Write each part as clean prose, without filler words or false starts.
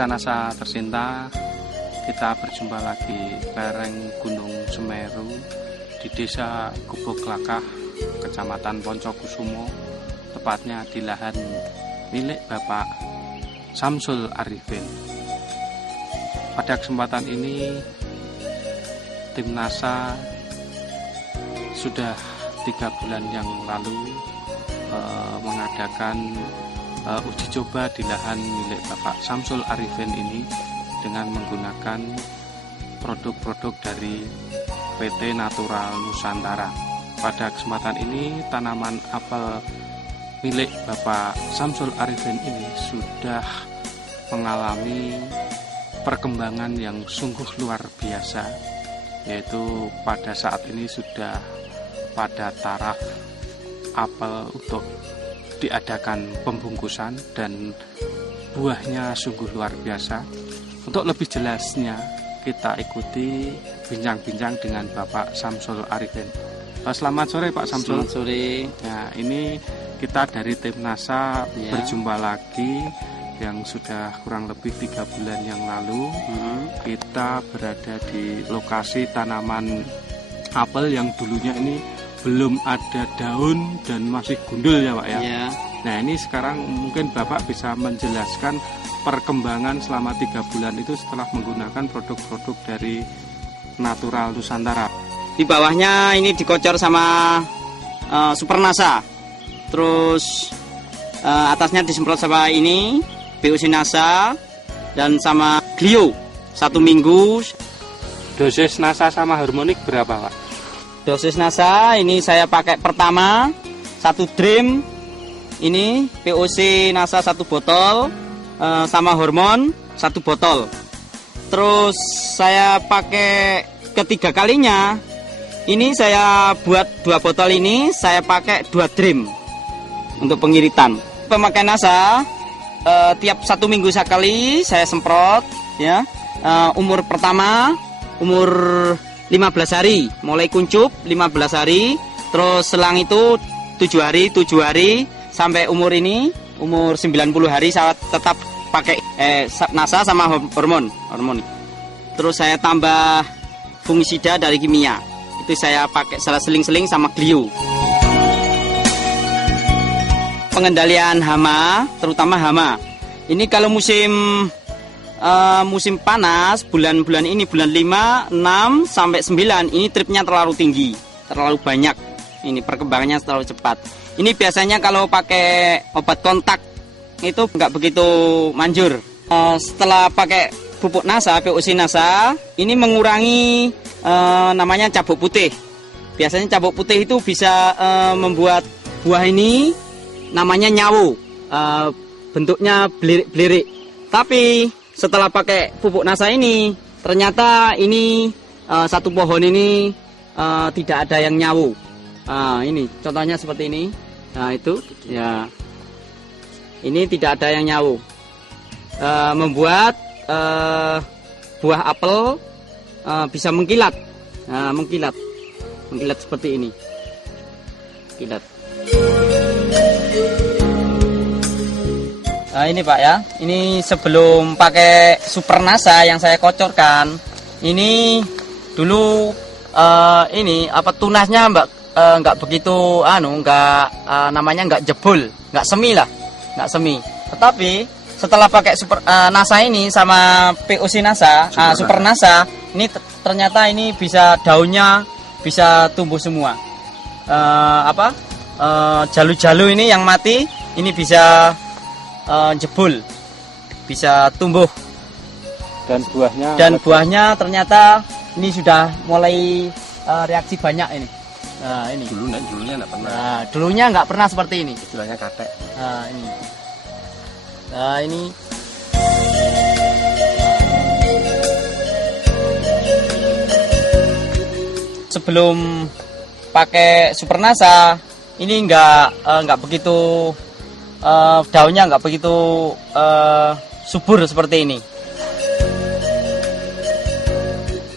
Nasa-nasa tercinta, kita berjumpa lagi lereng Gunung Semeru di Desa Guboglakah, Kecamatan Poncokusumo, tepatnya di lahan milik Bapak Samsul Arifin. Pada kesempatan ini, tim NASA sudah 3 bulan yang lalu mengadakan uji coba di lahan milik Bapak Samsul Arifin ini dengan menggunakan produk-produk dari PT Natural Nusantara. Pada kesempatan ini, tanaman apel milik Bapak Samsul Arifin ini sudah mengalami perkembangan yang sungguh luar biasa, yaitu pada saat ini sudah pada taraf apel untuk diadakan pembungkusan dan buahnya sungguh luar biasa. Untuk lebih jelasnya, kita ikuti bincang-bincang dengan Bapak Samsul Arifin. Selamat sore Pak Samsul. Selamat sore. Nah, ini kita dari tim NASA berjumpa lagi yang sudah kurang lebih 3 bulan yang lalu. Kita berada di lokasi tanaman apel yang dulunya ini belum ada daun dan masih gundul ya Pak ya. Nah, ini sekarang mungkin Bapak bisa menjelaskan perkembangan selama 3 bulan itu setelah menggunakan produk-produk dari Natural Nusantara. Di bawahnya ini dikocor sama Super NASA. Terus atasnya disemprot sama ini POC NASA dan sama Glio 1 minggu. Dosis NASA sama harmonik berapa Pak? Dosis NASA ini saya pakai pertama 1 dream. Ini POC NASA 1 botol sama hormon 1 botol. Terus saya pakai ketiga kalinya. Ini saya buat 2 botol ini saya pakai 2 dream untuk pengiritan. Pemakaian NASA tiap 1 minggu sekali saya semprot ya. Umur pertama umur 15 hari, mulai kuncup 15 hari, terus selang itu 7 hari sampai umur ini umur 90 hari saya tetap pakai NASA sama hormon. Terus saya tambah fungisida dari kimia. Itu saya pakai salah seling-seling sama Glio. Pengendalian hama, terutama hama. Ini kalau musim panas, bulan-bulan ini, bulan 5, 6, sampai 9, ini tripnya terlalu tinggi, terlalu banyak. Ini perkembangannya terlalu cepat. Ini biasanya kalau pakai obat kontak itu nggak begitu manjur. Setelah pakai pupuk NASA, POC NASA, ini mengurangi namanya cabuk putih. Biasanya cabuk putih itu bisa membuat buah ini namanya nyawu, bentuknya belirik-belirik. Tapi setelah pakai pupuk NASA ini, ternyata ini 1 pohon ini tidak ada yang nyawu. Ini contohnya seperti ini. Nah itu ya, ini tidak ada yang nyawu, membuat buah apel bisa mengkilat, mengkilat seperti ini, kilat. Nah, ini Pak ya, ini sebelum pakai Super NASA yang saya kocorkan, ini dulu ini tunasnya nggak begitu namanya nggak jebol, nggak semi lah, nggak semi. Tetapi setelah pakai Super NASA ini sama POC NASA, Super NASA, ini ternyata ini bisa daunnya bisa tumbuh semua. Jalu-jalu ini yang mati ini bisa jebol, bisa tumbuh. Dan buahnya ternyata ini sudah mulai reaksi banyak ini. Nah, ini. Dulunya nggak pernah. Nah, dulunya nggak pernah seperti ini. Istilahnya katek. Nah, ini. Nah, ini. Sebelum pakai Super NASA, ini nggak begitu daunnya nggak begitu subur seperti ini.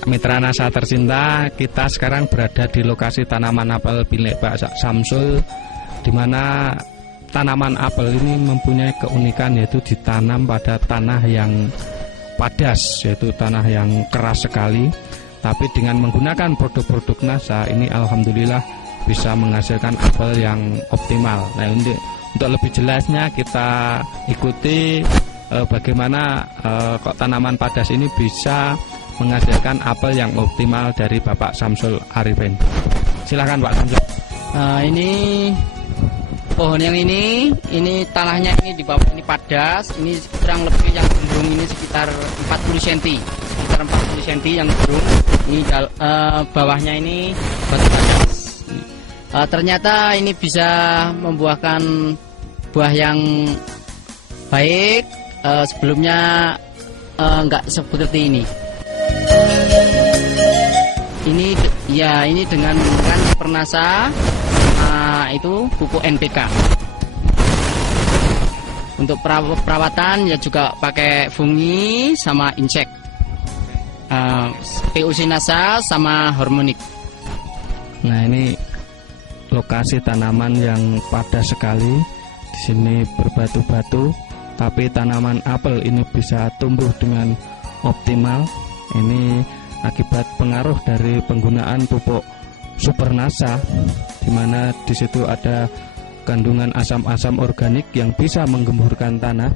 Mitra NASA tercinta, kita sekarang berada di lokasi tanaman apel milik Pak Samsul, di mana tanaman apel ini mempunyai keunikan yaitu ditanam pada tanah yang padas, yaitu tanah yang keras sekali. Tapi dengan menggunakan produk-produk NASA ini alhamdulillah bisa menghasilkan apel yang optimal. Nah, untuk lebih jelasnya kita ikuti bagaimana kok tanaman padas ini bisa menghasilkan apel yang optimal dari Bapak Samsul Arifin. Silahkan Pak Samsul. Ini pohon yang ini tanahnya ini di bawah ini padas, ini kurang lebih yang cenderung ini sekitar 40 cm. Sekitar 40 cm yang cenderung. Ini bawahnya ini batu padas. Ternyata ini bisa membuahkan buah yang baik. Sebelumnya enggak seperti ini. Ini dengan menggunakan Supernasa itu pupuk NPK. Untuk perawatan ya juga pakai fungi sama insek. PUC NASA sama hormonik. Nah, ini lokasi tanaman yang padas sekali. Di sini berbatu-batu, tapi tanaman apel ini bisa tumbuh dengan optimal. Ini akibat pengaruh dari penggunaan pupuk Supernasa, di mana di situ ada kandungan asam-asam organik yang bisa menggemburkan tanah,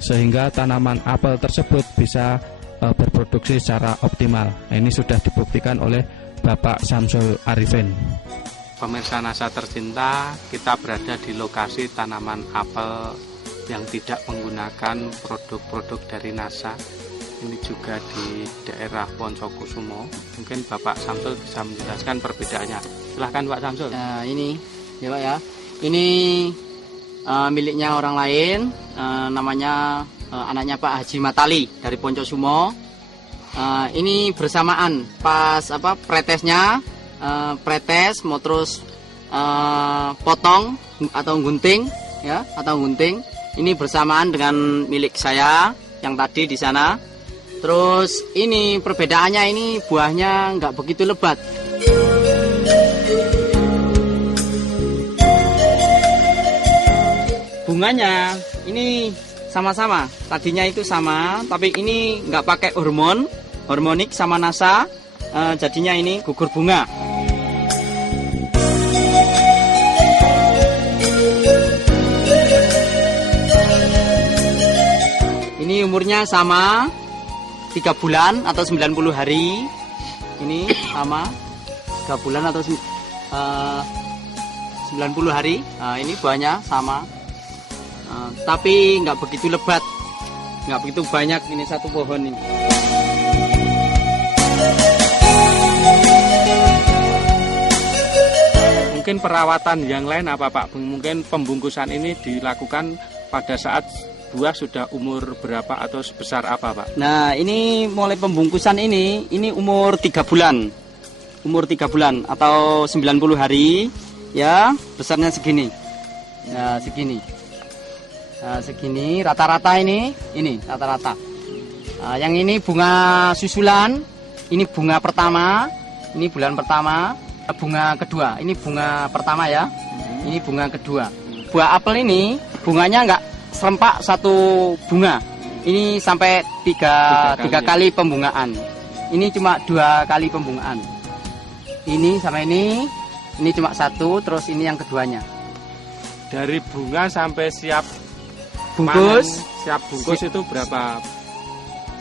sehingga tanaman apel tersebut bisa berproduksi secara optimal. Nah, ini sudah dibuktikan oleh Bapak Samsul Arifin. Pemirsa NASA tercinta, kita berada di lokasi tanaman apel yang tidak menggunakan produk-produk dari NASA. Ini juga di daerah Poncokusumo. Mungkin Bapak Samsul bisa menjelaskan perbedaannya. Silahkan Pak Samsul. Nah, ini ya Pak ya. Ini miliknya orang lain, namanya anaknya Pak Haji Matali dari Poncokusumo. Ini bersamaan pas pretesnya, pretes mau terus potong atau gunting ya, ini bersamaan dengan milik saya yang tadi di sana. Terus ini perbedaannya, ini buahnya nggak begitu lebat. Bunganya ini sama-sama, tadinya itu sama, tapi ini nggak pakai hormonik sama NASA, jadinya ini gugur bunga. Ini umurnya sama 3 bulan atau 90 hari. Ini sama 3 bulan atau 90 hari. Nah, ini buahnya sama, tapi nggak begitu lebat, nggak begitu banyak. Ini satu pohon ini. Mungkin perawatan yang lain apa Pak? Mungkin pembungkusan ini dilakukan pada saat buah sudah umur berapa atau sebesar apa Pak? Nah, ini mulai pembungkusan ini umur 3 bulan. Umur 3 bulan atau 90 hari ya, besarnya segini. Ya, segini. Nah, segini rata-rata ini rata-rata. Nah, yang ini bunga susulan, ini bunga pertama, ini bulan pertama, bunga kedua. Ini bunga pertama ya. Ini bunga kedua. Buah apel ini bunganya enggak serempak satu bunga. Ini sampai tiga kali pembungaan. Ini cuma 2 kali pembungaan. Ini sama ini cuma 1, terus ini yang keduanya. Dari bunga sampai siap bungkus, siap bungkus itu berapa?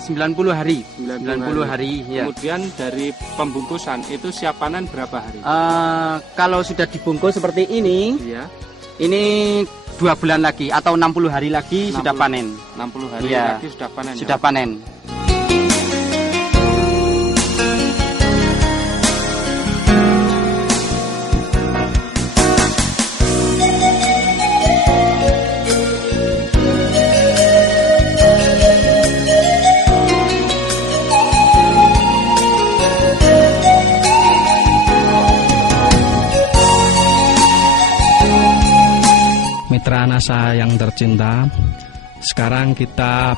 90 hari. 90 hari ya. Kemudian dari pembungkusan itu siap panen berapa hari? Kalau sudah dibungkus seperti ini, iya. Ini 2 bulan lagi atau 60 hari lagi 60, sudah panen. 60 hari ya, lagi sudah panen. Sudah ya? Panen. Mitra NASA yang tercinta, sekarang kita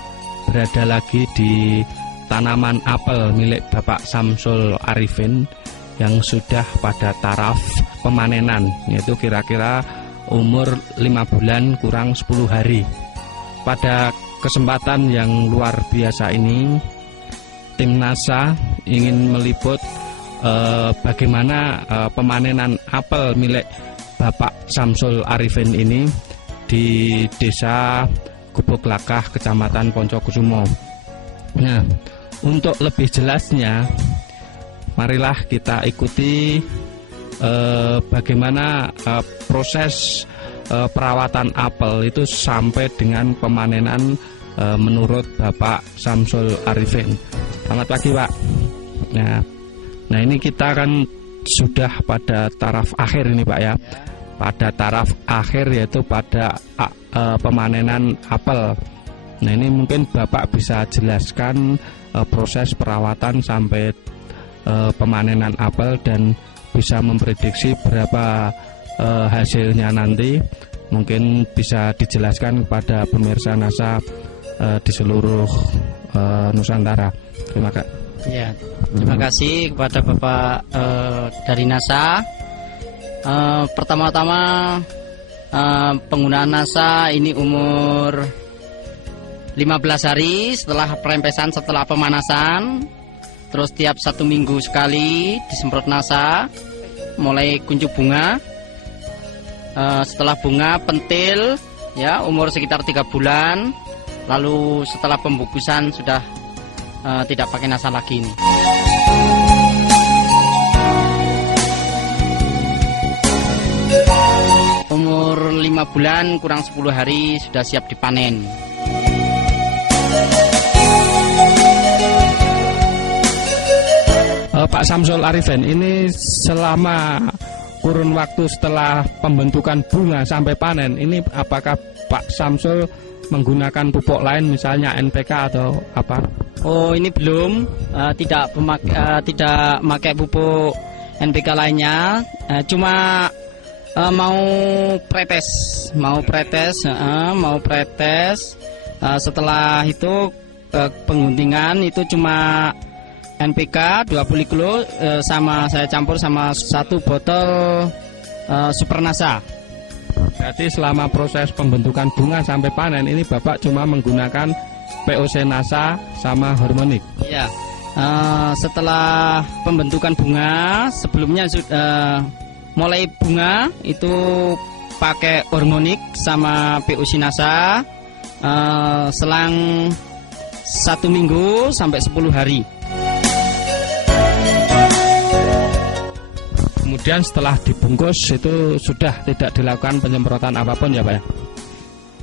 berada lagi di tanaman apel milik Bapak Samsul Arifin yang sudah pada taraf pemanenan, yaitu kira-kira umur 5 bulan kurang 10 hari. Pada kesempatan yang luar biasa ini, tim NASA ingin meliput bagaimana pemanenan apel milik Bapak Samsul Arifin ini di Desa Gubuk Lakah, Kecamatan Poncokusumo. Nah, untuk lebih jelasnya, marilah kita ikuti bagaimana proses perawatan apel itu sampai dengan pemanenan menurut Bapak Samsul Arifin. Selamat pagi, Pak. Nah ini kita kan sudah pada taraf akhir ini, Pak ya. Pada taraf akhir yaitu pada pemanenan apel. Nah ini mungkin Bapak bisa jelaskan proses perawatan sampai pemanenan apel dan bisa memprediksi berapa hasilnya nanti. Mungkin bisa dijelaskan kepada pemirsa NASA di seluruh Nusantara. Terima kasih kepada Bapak dari NASA. Pertama-tama penggunaan NASA ini umur 15 hari setelah perempesan, setelah pemanasan. Terus tiap 1 minggu sekali disemprot NASA, mulai kuncup bunga. Setelah bunga pentil, ya umur sekitar 3 bulan. Lalu setelah pembukusan sudah tidak pakai NASA lagi ini. Umur 5 bulan kurang 10 hari sudah siap dipanen. Pak Samsul Arifin, ini selama kurun waktu setelah pembentukan bunga sampai panen, ini apakah Pak Samsul menggunakan pupuk lain, misalnya NPK atau apa? Oh, ini belum, tidak pakai pupuk NPK lainnya, cuma mau pretes. Setelah itu pengguntingan itu cuma NPK 20 kilo sama saya campur sama 1 botol Super NASA. Berarti selama proses pembentukan bunga sampai panen ini Bapak cuma menggunakan POC NASA sama hormonik. Iya. Setelah pembentukan bunga, sebelumnya mulai bunga itu pakai hormonik sama POC NASA selang 1 minggu sampai 10 hari. Kemudian setelah dibungkus itu sudah tidak dilakukan penyemprotan apapun ya, Pak ya?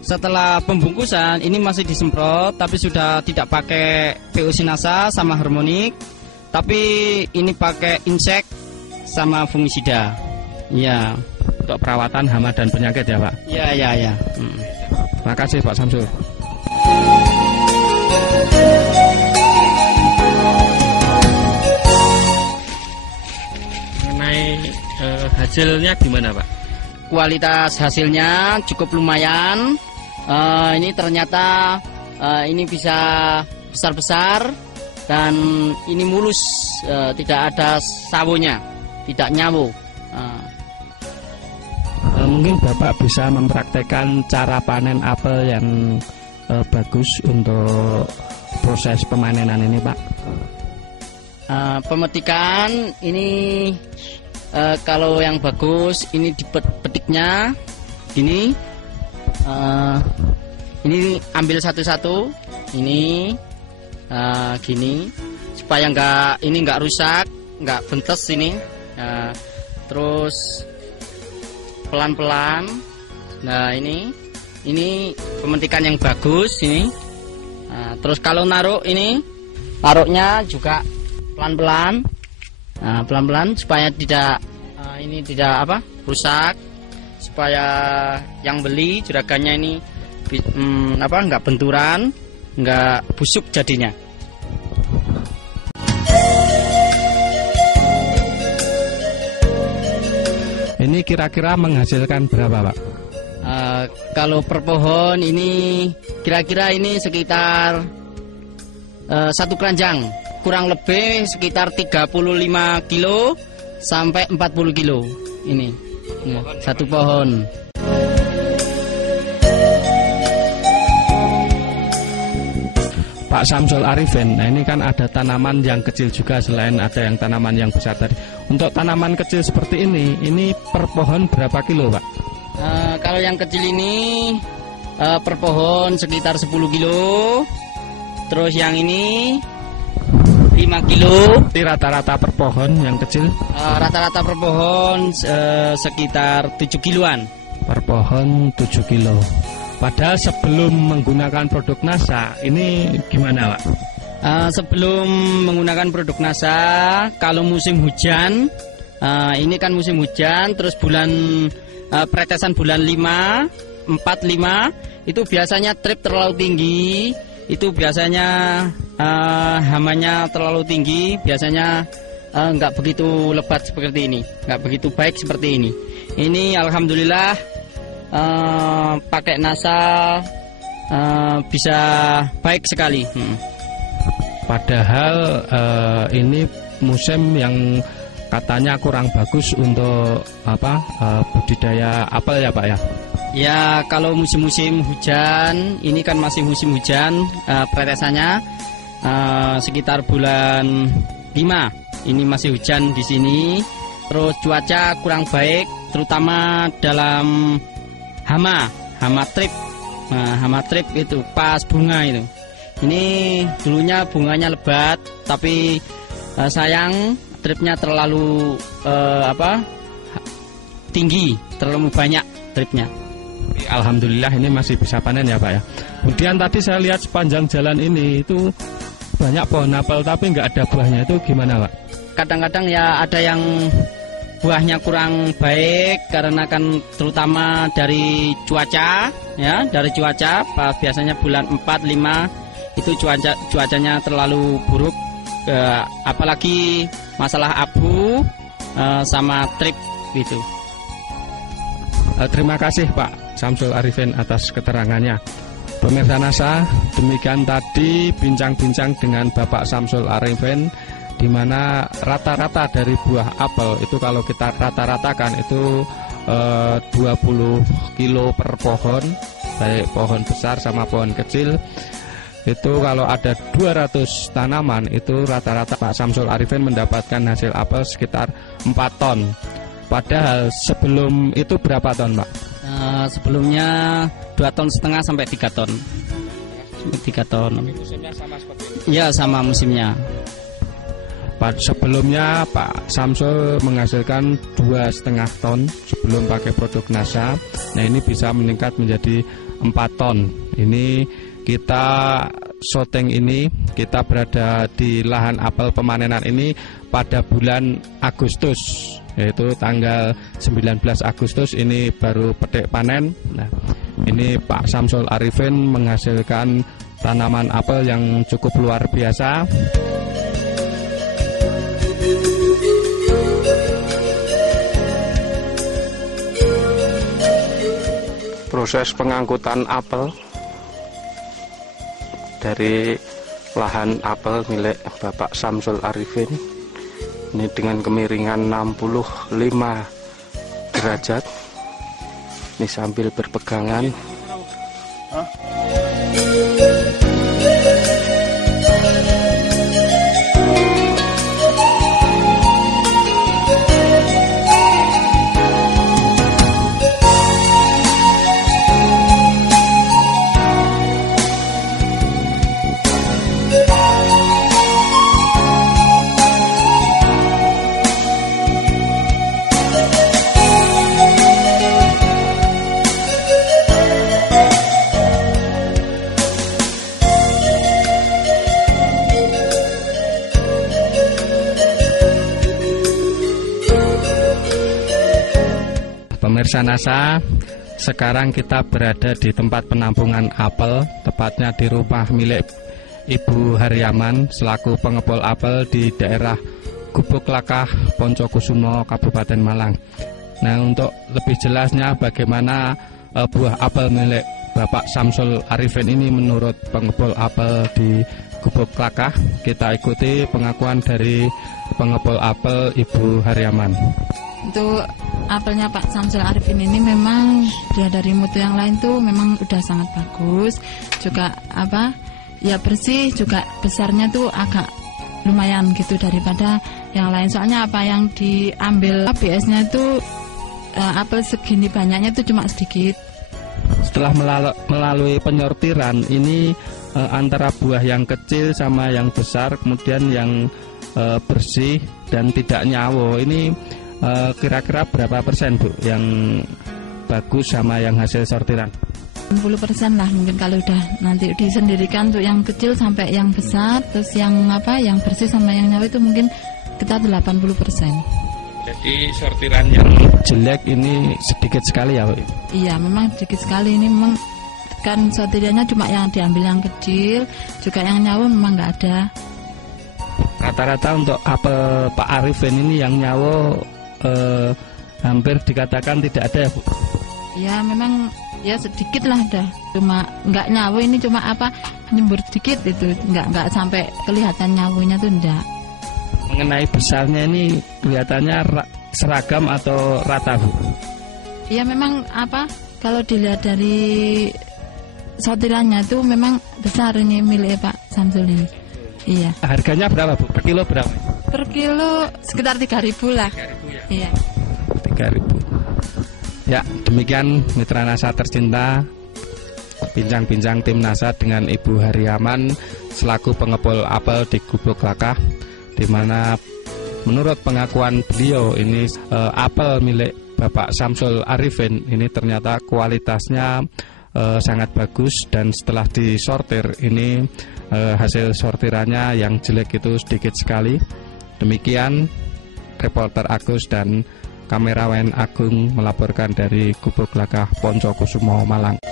Setelah pembungkusan ini masih disemprot, tapi sudah tidak pakai POC NASA sama hormonik, tapi ini pakai insek sama fungisida. Ya, untuk perawatan hama dan penyakit ya, Pak? Ya. Terima kasih Pak Samsul. Hasilnya gimana, Pak? Kualitas hasilnya cukup lumayan. Ini ternyata ini bisa besar-besar dan ini mulus, tidak ada sawonya, tidak nyawo. Mungkin Bapak bisa mempraktekkan cara panen apel yang bagus untuk proses pemanenan ini, Pak. Pemetikan ini kalau yang bagus ini dipetiknya gini, ini ambil satu-satu, ini gini supaya nggak rusak, nggak bentes ini. Terus pelan-pelan. Nah ini pemetikan yang bagus ini. Terus kalau naruhnya juga pelan-pelan. Nah, pelan-pelan supaya tidak rusak, supaya yang beli juragannya ini nggak benturan, nggak busuk jadinya. Ini kira-kira menghasilkan berapa, Pak? Kalau per pohon ini kira-kira ini sekitar 1 keranjang, kurang lebih sekitar 35 kilo sampai 40 kilo ini satu pohon. Pak Samsul Arifin. Nah, ini kan ada tanaman yang kecil juga selain ada yang tanaman yang besar tadi. Untuk tanaman kecil seperti ini per pohon berapa kilo, Pak? Kalau yang kecil ini per pohon sekitar 10 kilo. Terus yang ini 5 kilo. Rata-rata per pohon yang kecil? Rata-rata per pohon sekitar 7 kiloan. Per pohon 7 kilo. Padahal sebelum menggunakan produk NASA, ini gimana, Pak? Sebelum menggunakan produk NASA, kalau musim hujan, ini kan musim hujan, terus peretesan bulan 5, 4, 5, itu biasanya trip terlalu tinggi. Itu biasanya hamanya terlalu tinggi, biasanya nggak begitu lebat seperti ini, nggak begitu baik seperti ini. Ini alhamdulillah pakai NASA bisa baik sekali. Padahal ini musim yang katanya kurang bagus untuk budidaya apel ya, Pak ya? Ya, kalau musim-musim hujan, ini kan masih musim hujan, peretesannya sekitar bulan 5. Ini masih hujan di sini. Terus cuaca kurang baik, terutama dalam hama trip. Hama trip itu pas bunga itu. Ini dulunya bunganya lebat, tapi sayang tripnya terlalu tinggi, terlalu banyak tripnya. Alhamdulillah ini masih bisa panen ya, Pak ya. Kemudian tadi saya lihat sepanjang jalan ini itu banyak pohon apel tapi nggak ada buahnya, itu gimana, Pak? Kadang-kadang ya ada yang buahnya kurang baik karena kan terutama dari cuaca ya, dari cuaca. Biasanya bulan 4, 5 itu cuacanya terlalu buruk, apalagi masalah abu sama trip gitu. Terima kasih Pak Samsul Arifin atas keterangannya. Pemirsa NASA, demikian tadi bincang-bincang dengan Bapak Samsul Arifin, di mana rata-rata dari buah apel itu kalau kita rata-ratakan itu 20 kilo per pohon, baik pohon besar sama pohon kecil. Itu kalau ada 200 tanaman itu rata-rata Pak Samsul Arifin mendapatkan hasil apel sekitar 4 ton. Padahal sebelum itu berapa ton, Pak? Sebelumnya 2,5 ton sampai 3 ton. 3 ton. Musimnya sama seperti ini? Ya, sama musimnya. Sebelumnya Pak Samsul menghasilkan 2,5 ton sebelum pakai produk NASA. Nah, ini bisa meningkat menjadi 4 ton. Ini kita syuting ini, kita berada di lahan apel pemanenan ini pada bulan Agustus, yaitu tanggal 19 Agustus ini baru petik panen. Nah, ini Pak Samsul Arifin menghasilkan tanaman apel yang cukup luar biasa. Proses pengangkutan apel dari lahan apel milik Bapak Samsul Arifin ini dengan kemiringan 65 derajat. Ini sambil berpegangan. Pemirsa NASA, sekarang kita berada di tempat penampungan apel, tepatnya di rumah milik Ibu Haryaman selaku pengepul apel di daerah Gubuk Lakah, Poncokusumo, Kabupaten Malang. Nah, untuk lebih jelasnya bagaimana buah apel milik Bapak Samsul Arifin ini menurut pengepul apel di Gubuk Lakah, kita ikuti pengakuan dari pengepul apel Ibu Haryaman. Untuk apelnya Pak Samsul Arifin ini memang dia dari mutu yang lain tuh memang udah sangat bagus. Juga ya bersih, juga besarnya tuh agak lumayan gitu daripada yang lain. Soalnya apa yang diambil ABS-nya itu apel segini banyaknya itu cuma sedikit. Setelah melalui penyortiran ini antara buah yang kecil sama yang besar, kemudian yang bersih dan tidak nyawo, ini kira-kira berapa persen Bu yang bagus sama yang hasil sortiran? 60% lah mungkin kalau udah nanti disendirikan untuk yang kecil sampai yang besar, terus yang yang bersih sama yang nyawa itu mungkin kita 80%. Jadi sortiran yang jelek ini sedikit sekali ya Bu? Iya, memang sedikit sekali. Ini memang kan sortirannya cuma yang diambil yang kecil, juga yang nyawa memang nggak ada. Rata-rata untuk apel Pak Arifin ini yang nyawa hampir dikatakan tidak ada ya Bu? Ya memang ya sedikit lah dah, cuma nggak nyawa ini, cuma nyembur sedikit itu, nggak sampai kelihatan nyawanya tuh enggak. Mengenai besarnya ini kelihatannya seragam atau rata Bu? Iya memang kalau dilihat dari sortirannya tuh memang besar ini milik Pak Samsul ini. Iya. Harganya berapa Bu? Per kilo berapa? Per kilo sekitar 3.000 lah. 3.000 ya? Iya. 3.000. Ya, demikian mitra Nasat tercinta, bincang-bincang tim Nasat dengan Ibu Hariaman selaku pengepul apel di Gubuk Lakah, di mana menurut pengakuan beliau ini apel milik Bapak Samsul Arifin ini ternyata kualitasnya sangat bagus, dan setelah disortir ini hasil sortirannya yang jelek itu sedikit sekali. Demikian reporter Agus dan kameramen Agung melaporkan dari Gubuk Lakah Poncokusumo, Malang.